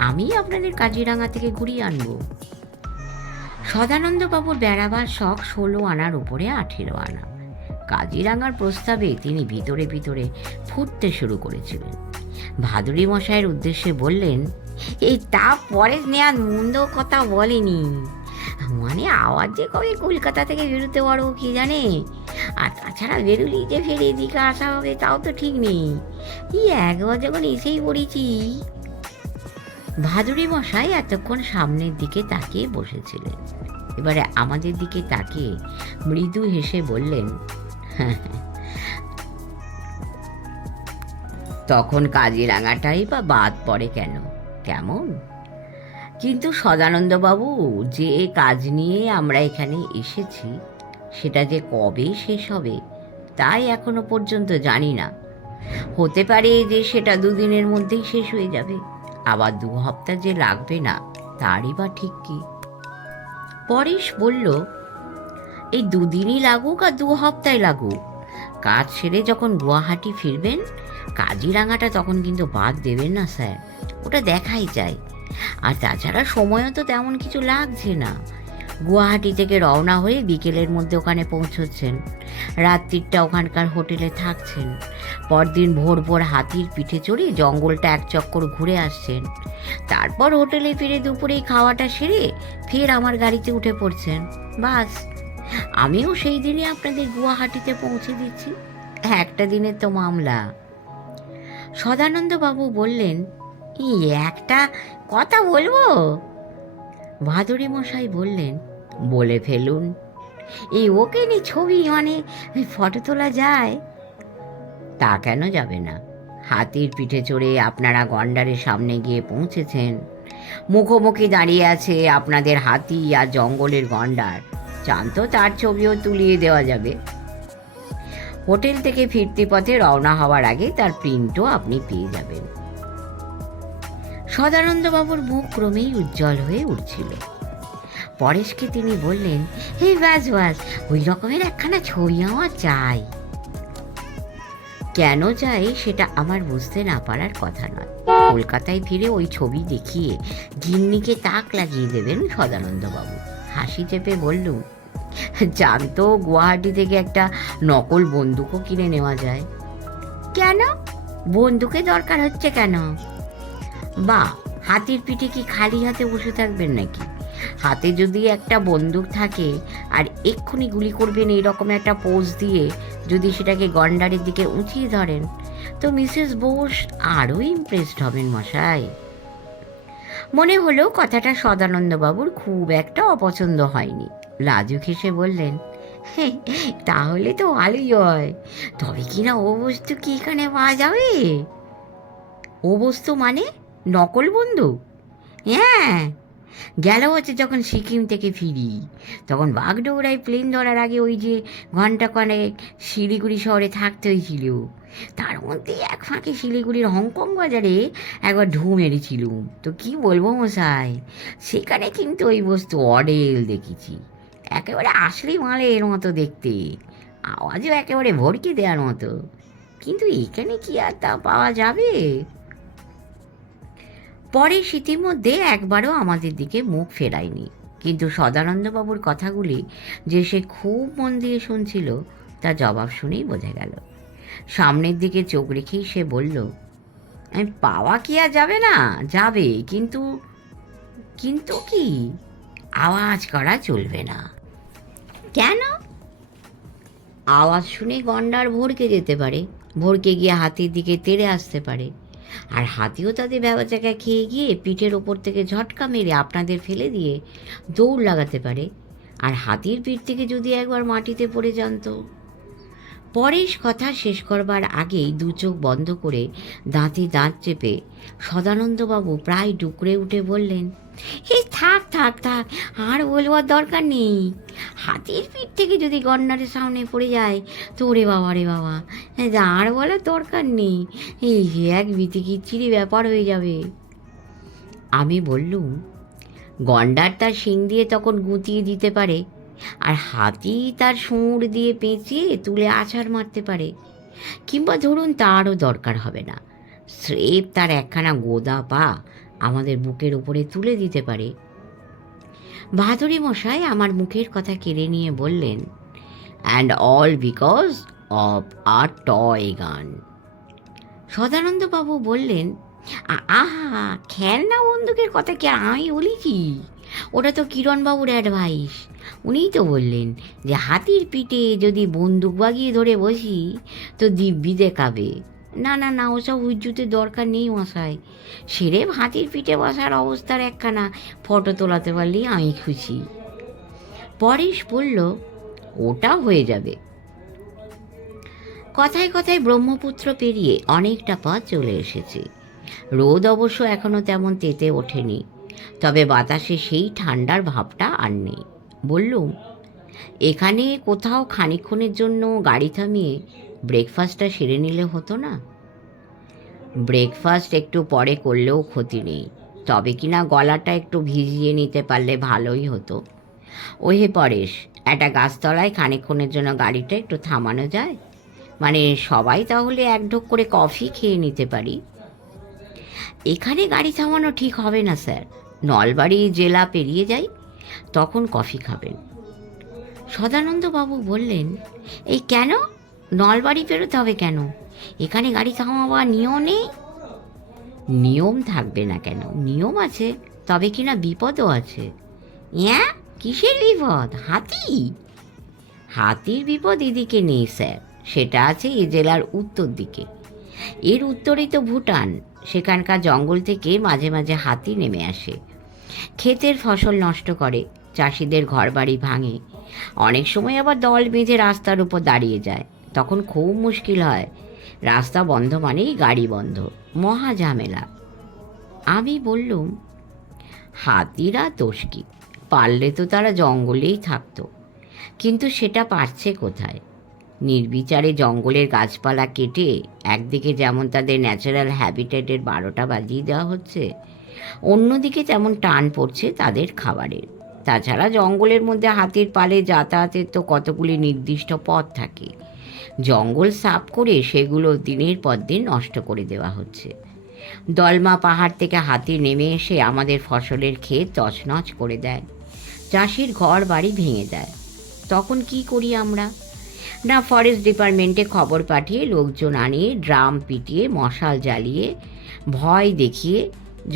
আমি আপনাদের কাজিরাঙা থেকে ঘুরিয়ে আনবো। সদানন্দবাবুর বেড়াবার শখ 16 আনার উপরে 18 আনা। কাজিরাঙার প্রস্তাবে তিনি ভিতরে ভিতরে ফুটতে শুরু করেছিলেন। ভাদুরী মশাইয়ের উদ্দেশ্যে বললেন, এই তা পরে নেওয়া মন্দ কথা বলেনি, মানে আওয়াজ যে কবে কলকাতা থেকে বেরোতে পারবো কি জানে, আর তাছাড়া বেরোলি যে ফের এদিকে আসা হবে তাও তো ঠিক নেই, এই একবার যখন এসেই পড়েছি। ভাদুরী মশাই এতক্ষণ সামনের দিকে তাকিয়ে বসেছিলেন, এবারে আমাদের দিকে তাকিয়ে মৃদু হেসে বললেন, তখন কাজিরাঙাটাই বা বাদ পড়ে কেন, কেমন? কিন্তু সদানন্দবাবু, যে কাজ নিয়ে আমরা এখানে এসেছি সেটা যে কবে শেষ হবে তাই এখনো পর্যন্ত জানি না। হতে পারে যে সেটা 2 দিনের মধ্যেই শেষ হয়ে যাবে, আবার 2 হপ্তাহ যে লাগবে না তারই বা ঠিক কি। পরেশ বলল, এই 2 দিনই লাগুক আর 2 হপ্তাহ লাগুক, কাজ সেরে যখন গুয়াহাটি ফিরবেন কাজিরাঙাটা তখন কিন্তু বাদ দেবেন না স্যার, ওটা দেখাই চাই। আর তাছাড়া সময়ও তো তেমন কিছু লাগছে না, গুয়াহাটি থেকে রওনা হয়ে বিকেলের মধ্যে ওখানে পৌঁছচ্ছেন, রাত্রিটা ওখানকার হোটেলে থাকছেন, পরদিন ভোর ভোর হাতির পিঠে চড়ে জঙ্গলটা 1 চক্কর ঘুরে আসছেন, তারপর হোটেলে ফিরে দুপুরেই খাওয়াটা সেরে ফের আমার গাড়িতে উঠে পড়ছেন, বাস আমিও সেই দিনই আপনাদের গুয়াহাটিতে পৌঁছে দিচ্ছি। একটা দিনের তো মামলা। সদানন্দবাবু বললেন, এই একটা কথা বলবো? ভাদুরী মশাই বললেন, বলে ফেলুন। এই ওকে নি ছবি মানে ফটো তোলা যায়? তা কেন যাবে না? হাতির পিঠে চড়ে আপনারা গন্ডারের সামনে গিয়ে পৌঁছেছেন, মুখোমুখি দাঁড়িয়ে আছে আপনাদের হাতি আর জঙ্গলের গন্ডার, চান তো তার ছবিও তুলিয়ে দেওয়া যাবে। হোটেল থেকে ফিরতি পথে রওনা হওয়ার আগে তার প্রিন্টও আপনি পেয়ে যাবেন। সদানন্দবাবুর মুখ ক্রমেই উজ্জ্বল হয়ে উঠছিল। পরেশকে তিনি বললেন, হে ব্যাস ব্যাস, ওই রকমের একখানা ছবি আমার চাই। কেন চাই সেটা আমার বুঝতে না পারার কথা নয়, কলকাতায় ফিরে ওই ছবি দেখিয়ে গিন্নিকে তাক লাগিয়ে দেবেন সদানন্দবাবু। হাসি চেপে বললুম, জানতো গুয়াহাটি থেকে একটা নকল বন্দুকও কিনে নেওয়া যায়। কেন? বন্দুকে দরকার হচ্ছে কেন? বা হাতির পিঠে কি খালি হাতে বসে থাকবেন নাকি? হাতে যদি একটা বন্দুক থাকে আর এক্ষুনি গুলি করবেন এইরকম একটা পোজ দিয়ে যদি সেটাকে গন্ডারের দিকে উঁচিয়ে ধরেন, তো মিসেস বোস আরও ইমপ্রেসড হবেন মশাই। মনে হলো কথাটা সদানন্দবাবুর খুব একটা অপছন্দ হয়নি। লাজুক হেসে বললেন, তাহলে তো ভালোই হয়, তবে কিনা ও বস্তু কি এখানে পাওয়া যাবে? ও বস্তু মানে নকল বন্দুক? হ্যাঁ, গেল বছর যখন সিকিম থেকে ফিরি তখন বাগডোগরায় প্লেন ধরার আগে ওই যে ঘণ্টাখানেক শিলিগুড়ি শহরে থাকতে হয়েছিল। তার মধ্যে এক ফাঁকে শিলিগুড়ির হংকং বাজারে একবার ঢু মেরেছিলুম। তো কি বলবো মশাই, সেখানে কিন্তু ওই বস্তু অডেল দেখেছি, একেবারে আসলি মালের মতো দেখতে, আওয়াজও একেবারে ভড়কে দেওয়ার মতো। কিন্তু এখানে কি আর তা পাওয়া যাবে? পরে শীতের মধ্যে একবারও আমাদের দিকে মুখ ফেরায়নি, কিন্তু সদানন্দবাবুর কথাগুলি যে সে খুব মন দিয়ে শুনছিল তার জবাব শুনেই বোঝা গেল। সামনের দিকে চোখ রেখেই সে বলল, পাওয়া কি আর যাবে না? যাবে, কিন্তু কিন্তু কি? আওয়াজ করা চলবে না। কেন? আওয়াজ শুনে গন্ডার ভড়কে যেতে পারে, ভড়কে গিয়ে হাতির দিকে তেড়ে আসতে পারে, আর হাতিও তাদের ব্যবচাকা খেয়ে গিয়ে পিঠের ওপর থেকে ঝটকা মেরে আপনাদের ফেলে দিয়ে দৌড় লাগাতে পারে। আর হাতির পিঠ থেকে যদি একবার মাটিতে পড়ে যান তো। পরেশ কথা শেষ করবার আগেই দু চোখ বন্ধ করে দাঁতে দাঁত চেপে সদানন্দবাবু প্রায় ডুকরে উঠে বললেন, থাক থাক থাক, আর বলবার দরকার নেই। হাতির পিঠ থেকে যদি গন্ডারের সামনে পড়ে যায় তো রে বাবা রে বাবা, আর বলার দরকার নেই, এই এক বিতিকিচ্ছিরি ব্যাপার হয়ে যাবে। আমি বললুম, গন্ডার তার শিং দিয়ে তখন গুঁতিয়ে দিতে পারে, আর হাতি তার সুঁড় দিয়ে পেঁচিয়ে তুলে আছাড় মারতে পারে, কিংবা ধরুন তারও দরকার হবে না, স্রেফ তার একখানা গোদা পা আমাদের বুকের উপরে তুলে দিতে পারে। ভাদুরী মশাই আমার মুখের কথা কেড়ে নিয়ে বললেন, and all because of a toy গান। সদানন্দবাবু বললেন, আহা, খেলনা বন্দুকের কথা কি আমি বলেছি? ওটা তো কিরণবাবুর অ্যাডভাইস। উনিই তো বললেন যে হাতির পিঠে যদি বন্দুক বাগিয়ে ধরে বসি তো দিব্যি দেখাবে। না না না, ওসব হুজ্জুতের দরকার নেই মশাই, সেরেফ হাতির পিঠে বসার অবস্থার একখানা ফটো তোলাতে পারলেই আমি খুশি। পরেশ বলল, ওটা হয়ে যাবে। কথায় কথায় ব্রহ্মপুত্র পেরিয়ে অনেকটা পথ চলে এসেছে। রোদ অবশ্য এখনও তেমন তেতে ওঠেনি, তবে বাতাসে সেই ঠান্ডার ভাবটা আর নেই। বললুম, এখানে কোথাও খানিকক্ষণের জন্য গাড়ি থামিয়ে ব্রেকফাস্টটা সেরে নিলে হতো না? ব্রেকফাস্ট একটু পরে করলেও ক্ষতি নেই, তবে কিনা গলাটা একটু ভিজিয়ে নিতে পারলে ভালোই হতো। ওহে পরেশ, একটা গাছতলায় খানিকক্ষণের জন্য গাড়িটা একটু থামানো যায়? মানে সবাই তাহলে এক ঢোক করে কফি খেয়ে নিতে পারি। এখানে গাড়ি থামানো ঠিক হবে না স্যার, নলবাড়ি জেলা পেরিয়ে যাই, তখন কফি খাবেন। সদানন্দবাবু বললেন, এই কেন? নলবাড়ি পেরোতে হবে কেন? এখানে গাড়ি থামাবার নিয়ম নেই? নিয়ম থাকবে না কেন? নিয়ম আছে, তবে কিনা বিপদও আছে। হ্যাঁ, কিসের বিপদ? হাতি? হাতির বিপদ এদিকে নেই স্যার, সেটা আছে এ জেলার উত্তর দিকে। এর উত্তরেই তো ভুটান, সেখানকার জঙ্গল থেকে মাঝে মাঝে হাতি নেমে আসে, ক্ষেতের ফসল নষ্ট করে, চাষিদের ঘরবাড়ি ভাঙে, অনেক সময় আবার দল বেঁধে রাস্তার উপর দাঁড়িয়ে যায়, তখন খুব মুশকিল হয়। রাস্তা বন্ধ মানেই গাড়ি বন্ধ, মহা ঝামেলা। আমি বললুম, হাতিরা দোষ কি? পারলে তো তারা জঙ্গলেই থাকতো, কিন্তু সেটা পারছে কোথায়? নির্বিচারে জঙ্গলের গাছপালা কেটে একদিকে যেমন তাদের ন্যাচারাল হ্যাবিটেটের 12টা বাজিয়ে দেওয়া হচ্ছে, অন্যদিকে তেমন টান পড়ছে তাদের খাবারের। তাছাড়া জঙ্গলের মধ্যে হাতির পালে যাতায়াতের তো কতগুলি নির্দিষ্ট পথ থাকে, জঙ্গল সাফ করে সেগুলো দিনের পর দিন নষ্ট করে দেওয়া হচ্ছে। দলমা পাহাড় থেকে হাতি নেমে এসে আমাদের ফসলের ক্ষেত তছনছ করে দেয়, চাষির ঘর বাড়ি ভেঙে দেয়। তখন কি করি আমরা? না ফরেস্ট ডিপার্টমেন্টে খবর পাঠিয়ে লোকজন আনিয়ে ড্রাম পিটিয়ে মশাল জ্বালিয়ে ভয় দেখিয়ে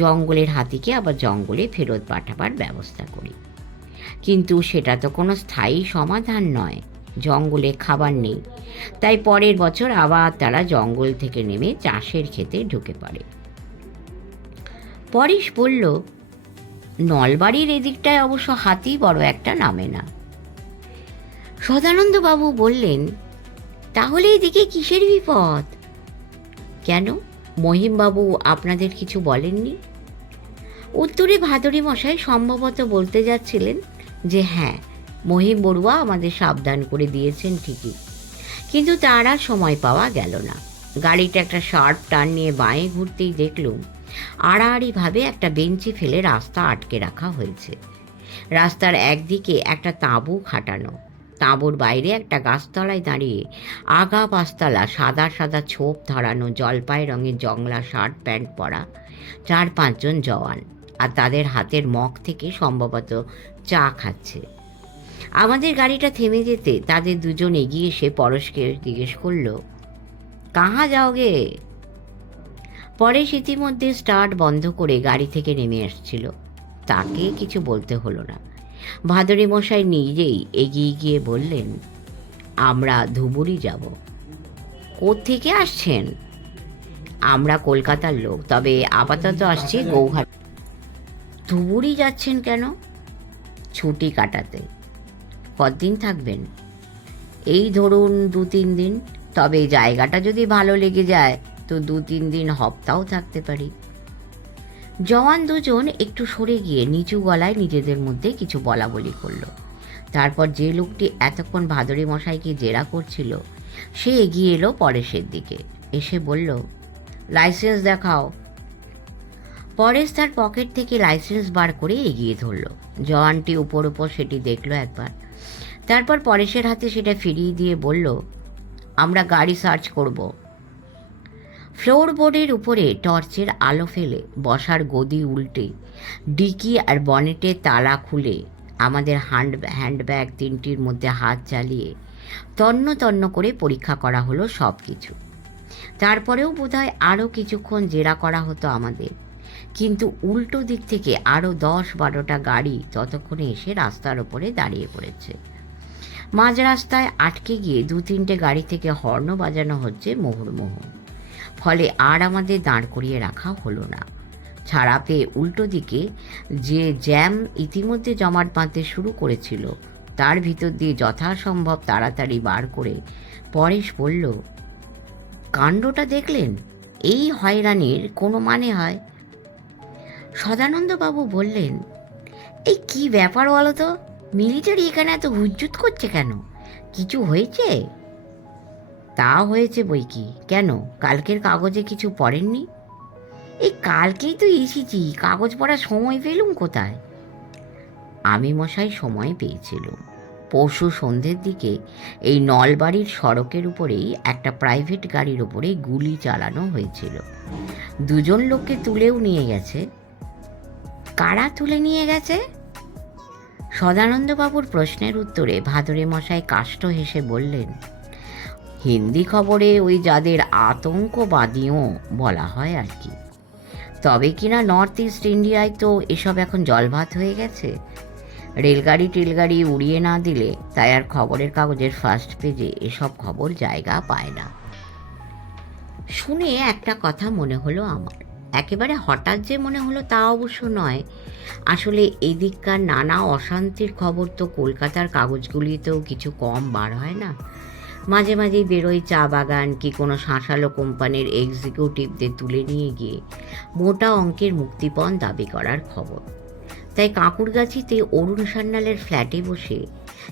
জঙ্গলের হাতিকে আবার জঙ্গলে ফেরত পাঠাবার ব্যবস্থা করি। কিন্তু সেটা তো কোনো স্থায়ী সমাধান নয়, জঙ্গলে খাবার নেই। তাই পরের বছর আবার তারা জঙ্গল থেকে নেমে চাষের ক্ষেতে ঢুকে পড়ে। পরেশ বলল, নলবাড়ির এদিকটায় অবশ্য হাতি বড় একটা নামে না। সদানন্দবাবু বললেন, তাহলে এদিকে কিসের বিপদ? কেন, মহিমবাবু আপনাদের কিছু বলেননি? উত্তরে ভাদুরী মশাই সম্ভবত বলতে যাচ্ছিলেন যে হ্যাঁ, মহিম বড়ুয়া আমাদের সাবধান করে দিয়েছেন ঠিকই, কিন্তু তার আর সময় পাওয়া গেল না। গাড়িটা একটা শার্প টার্ন নিয়ে বাঁয়ে ঘুরতেই দেখলুম আড়াআড়িভাবে একটা বেঞ্চি ফেলে রাস্তা আটকে রাখা হয়েছে। রাস্তার একদিকে একটা তাঁবু খাটানো, তাঁবুর বাইরে একটা গাছতলায় দাঁড়িয়ে আগা পাঁচতলা সাদা সাদা ছোপ ধরানো জলপাই রঙের জংলা শার্ট প্যান্ট পরা 4-5 জওয়ান, আর তাদের হাতের মগ থেকে সম্ভবত চা খাচ্ছে। আমাদের গাড়িটা থেমে যেতে তাদের দুজন এগিয়ে এসে পরশকে জিজ্ঞেস করল, কাহা যাওগে? পরেশ ইতিমধ্যে স্টার্ট বন্ধ করে গাড়ি থেকে নেমে আসছিল, তাকে কিছু বলতে হলো না। ভাদুরী মশাই নিজেই এগিয়ে গিয়ে বললেন, আমরা ধুবুরি যাব। কোত্থেকে আসছেন? আমরা কলকাতার লোক, তবে আপাতত আসছি গৌহাটি। ধুবুরি যাচ্ছেন কেন? ছুটি কাটাতে। কতদিন থাকবেন? এই ধরুন 2-3 দিন, তবে জায়গাটা যদি ভালো লেগে যায় তো 2-3 দিন হপ্তাও থাকতে পারি। জওয়ান দুজন একটু সরে গিয়ে নিচু গলায় নিজেদের মধ্যে কিছু বলা বলি করল। তারপর যে লোকটি এতক্ষণ ভাদুরী মশাইকে জেরা করছিল সে এগিয়ে এলো পরেশের দিকে, এসে বলল, লাইসেন্স দেখাও। পরেশ তার পকেট থেকে লাইসেন্স বার করে এগিয়ে ধরল। জওয়ানটি উপর সেটি দেখল একবার, তারপর পরেশের হাতে সেটা ফিরিয়ে দিয়ে বলল, আমরা গাড়ি সার্চ করব। ফ্লোরবোর্ডের উপরে টর্চের আলো ফেলে বসার গদি উল্টে ডিকি আর বনেটের তালা খুলে আমাদের হ্যান্ডব্যাগ 3টির মধ্যে হাত চালিয়ে তন্ন তন্ন করে পরীক্ষা করা হলো সব কিছু। তারপরেও বোধহয় আরও কিছুক্ষণ জেরা করা হতো আমাদের, কিন্তু উল্টো দিক থেকে আরও 10-12টা গাড়ি ততক্ষণে এসে রাস্তার ওপরে দাঁড়িয়ে পড়েছে। মাঝ রাস্তায় আটকে গিয়ে 2-3টে গাড়ি থেকে হর্ন বাজানো হচ্ছে মুহুর্মুহু, ফলে আর আমাদের দাঁড় করিয়ে রাখা হলো না। ছাড়া পেয়ে উল্টো দিকে যে জ্যাম ইতিমধ্যে জমাট বাঁধতে শুরু করেছিল তার ভিতর দিয়ে যথাসম্ভব তাড়াতাড়ি বার করে পরেশ বলল, কাণ্ডটা দেখলেন? এই হয়রানির কোনো মানে হয়? সদানন্দবাবু বললেন, এই কি ব্যাপার বলো তো, মিলিটারি এখানে এত হুজ্জুত করছে কেন? কিছু হয়েছে? তা হয়েছে বই কি, কেন কালকের কাগজে কিছু পড়েননি? এই কালকেই তো এসেছি, কাগজ পড়ার সময় পেলুম কোথায়? আমি মশাই সময় পেয়েছিলাম। পরশু সন্ধ্যের দিকে এই নলবাড়ির সড়কের উপরেই একটা প্রাইভেট গাড়ির উপরে গুলি চালানো হয়েছিল। 2জন লোককে তুলেও নিয়ে গেছে। কারা তুলে নিয়ে গেছে? সদানন্দবাবুর প্রশ্নের উত্তরে ভাদুরী মশাই কাষ্ঠ হেসে বললেন, হিন্দি খবরে ওই যাদের আতঙ্কবাদীও বলা হয় আর কি। তবে কিনা নর্থ ইস্ট ইন্ডিয়ায় তো এসব এখন জলভাত হয়ে গেছে। রেলগাড়ি উড়িয়ে না দিলে তাই আর খবরের কাগজের ফার্স্ট পেজে এসব খবর জায়গা পায় না। শুনে একটা কথা মনে হলো আমার, একেবারে হঠাৎ যে মনে হলো তা অবশ্য নয়। আসলে এদিককার নানা অশান্তির খবর তো কলকাতার কাগজগুলিতেও কিছু কম বার হয় না। মাঝে মাঝেই বেরোয় চা বাগান কি কোনো শাঁসালো কোম্পানির এক্সিকিউটিভদের তুলে নিয়ে গিয়ে মোটা অঙ্কের মুক্তিপণ দাবি করার খবর। তাই কাঁকুরগাছিতে অরুণ সান্যালের ফ্ল্যাটে বসে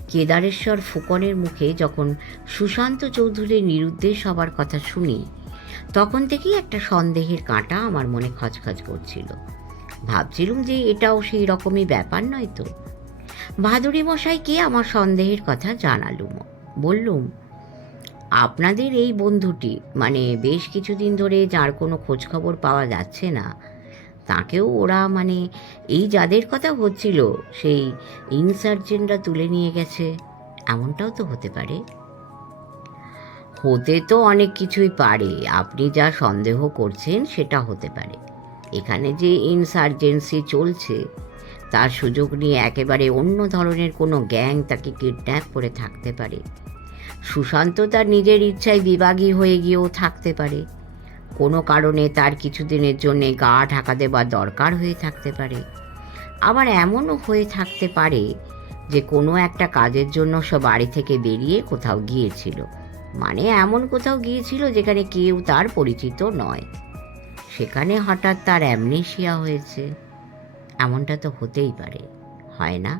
কেদারেশ্বর ফুকনের মুখে যখন সুশান্ত চৌধুরীর নিরুদ্দেশ হবার কথা শুনি, তখন থেকেই একটা সন্দেহের কাঁটা আমার মনে খচখচ করছিল। ভাবছিলুম যে এটাও সেই রকমই ব্যাপার নয় তো। ভাদুরী মশাইকে আমার সন্দেহের কথা জানালুম। বললুম, আপনাদের এই বন্ধুটি, মানে বেশ কিছুদিন ধরে যার কোনো খোঁজখবর পাওয়া যাচ্ছে না, তাকেও ওরা, মানে এই যাদের কথা হচ্ছিল সেই ইনসার্জেন্টরা তুলে নিয়ে গেছে, এমনটাও তো হতে পারে? হতে তো অনেক কিছুই পারে, আপনি যা সন্দেহ করছেন সেটা হতে পারে। এখানে যে ইনসার্জেন্সি চলছে তার সুযোগ নিয়ে একেবারে অন্য ধরনের কোনো গ্যাং তাকে কিডন্যাপ করে থাকতে পারে। সুশান্ত তার নিজের ইচ্ছায় বিভাগী হয়ে গিয়েও থাকতে পারে। কোনো কারণে তার কিছুদিনের জন্যে গা ঢাকা দেবার দরকার হয়ে থাকতে পারে। আবার এমনও হয়ে থাকতে পারে যে কোনো একটা কাজের জন্য সে বাড়ি থেকে বেরিয়ে কোথাও গিয়েছিল, মানে এমন কোথাও গিয়েছিল যেখানে কেউ তার পরিচিত নয়। সেখানে হঠাৎ তার অ্যামনেশিয়া হয়েছে। এমনটা তো হতেই পারে, হয় না?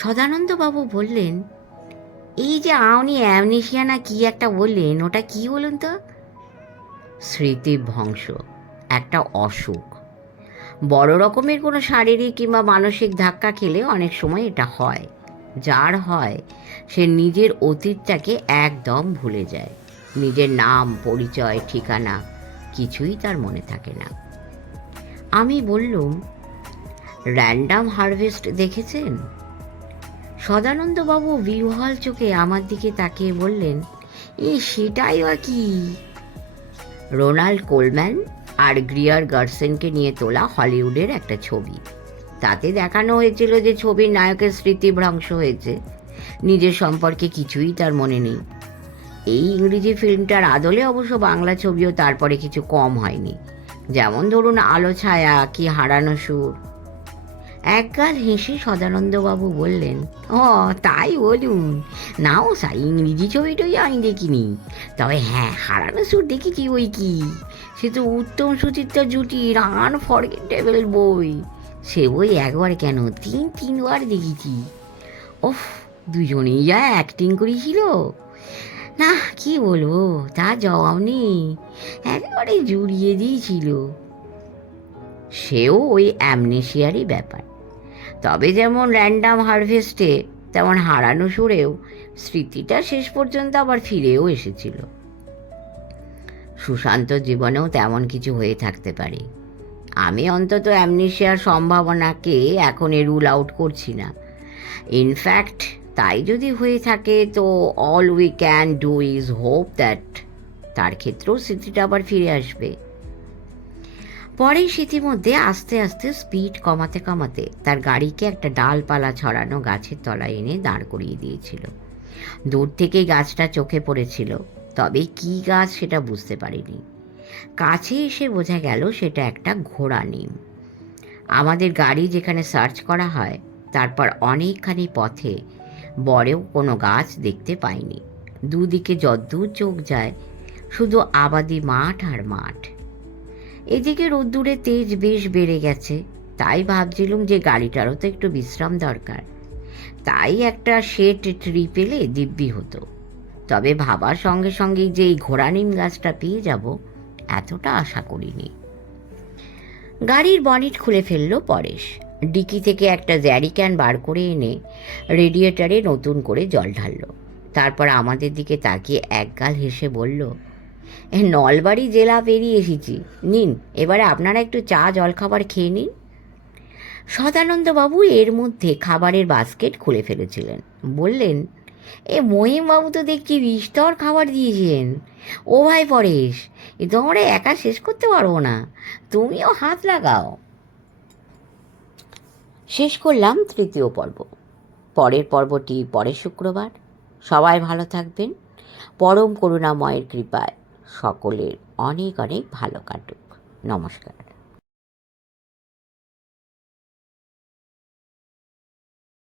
সদানন্দবাবু বললেন, এই যে আপনি অ্যামনেশিয়া না কি একটা বললেন, ওটা কি বলুন তো? স্মৃতিভ্রংশ একটা অসুখ। বড় রকমের কোনো শারীরিক কিংবা মানসিক ধাক্কা খেলে অনেক সময় এটা হয়। যার হয় সে নিজের অতীতটাকে একদম ভুলে যায়। নিজের নাম, পরিচয়, ঠিকানা কিছুই তার মনে থাকে না। আমি বললুম, র্যান্ডাম হারভেস্ট দেখেছেন? সদানন্দবাবু বিহ্বল চোখে আমার দিকে তাকিয়ে বললেন, সেটাই বা কি? রোনাল্ড কোলম্যান আর গ্রিয়ার গার্সেনকে নিয়ে তোলা হলিউডের একটা ছবি। তাতে দেখানো হয়েছিল যে ছবির নায়কের স্মৃতিভ্রংশ হয়েছে, নিজের সম্পর্কে কিছুই তার মনে নেই। এই ইংরেজি ফিল্মটার আদলে অবশ্য বাংলা ছবিও তারপরে কিছু কম হয়নি, যেমন ধরুন আলো ছায়া কি হারানো সুর। একগাল হেসে সদানন্দবাবু বললেন, তাই বলুন না, ও ইংরেজি ছবিটাই আমি দেখিনি, তবে হ্যাঁ হারানো সুর দেখেছি। ওই কি, সে তো উত্তম সুচিত্রা জুটির আনফরগেটেবল বই। সে বই একবার কেন 3-3বার দেখেছি। ওফ, দুজনেই যা অ্যাক্টিং করেছিল, না কি বলবো, তা জবাব নেই, একেবারে জুড়িয়ে দিয়েছিল। সেও ওই অ্যামনেশিয়ারই ব্যাপার। তবে যেমন র্যান্ডাম হারভেস্টে তেমন হারানো সুরেও স্মৃতিটা শেষ পর্যন্ত আবার ফিরেও এসেছিল। সুশান্ত জীবনেও তেমন কিছু হয়ে থাকতে পারে। আমি অন্তত অ্যামনেশিয়ার সম্ভাবনাকে এখন রুল আউট করছি না। ইনফ্যাক্ট তাই যদি হয়ে থাকে তো all we can do is hope that তার ক্ষেত্রেও স্মৃতিটা আবার ফিরে আসবে। পরে ইতিমধ্যে আস্তে আস্তে স্পিড কমাতে কমাতে তার গাড়িকে একটা ডালপালা ছড়ানো গাছের তলায় এনে দাঁড় করিয়ে দিয়েছিল। দূর থেকে গাছটা চোখে পড়েছিল, তবে কি গাছ সেটা বুঝতে পারিনি। কাছে এসে বোঝা গেল সেটা একটা ঘোড়া নিম। আমাদের গাড়ি যেখানে সার্চ করা হয় তারপর অনেকখানি পথে বড়েও কোনো গাছ দেখতে পাইনি। দুদিকে যদ্দূর চোখ যায় শুধু আবাদি মাঠ আর মাঠ। এদিকে রোদ্দুরের তেজ বেশ বেড়ে গেছে, তাই ভাবছিলুম যে গাড়িটারও তো একটু বিশ্রাম দরকার, তাই একটা শেড ট্রি পেলে দিব্যি হতো। তবে ভাবার সঙ্গে সঙ্গেই যে এই ঘোড়া নিম গাছটা পেয়ে যাব এতটা আশা করিনি। গাড়ির বনেট খুলে ফেলল পরেশ। ডিকি থেকে একটা জ্যারিক্যান বার করে এনে রেডিয়েটারে নতুন করে জল ঢালল। তারপর আমাদের দিকে তাকিয়ে একগাল হেসে বলল, নলবাড়ি জেলা পেরিয়ে এসেছি, নিন এবারে আপনারা একটু চা জলখাবার খেয়ে নিন। সদানন্দবাবু এর মধ্যে খাবারের বাস্কেট খুলে ফেলেছিলেন। বললেন, মহিমবাবু তো দেখছি বিস্তর খাবার দিয়েছেন। ও ভাই পরেশ, এ তো আমরা একা শেষ করতে পারবো না, তুমিও হাত লাগাও। শেষ করলাম 3য় পর্ব। পরের পর্বটি পরের শুক্রবার। সবাই ভালো থাকবেন। পরম করুণাময়ের কৃপায় সকলের অনেক অনেক ভালো কাটুক। নমস্কার।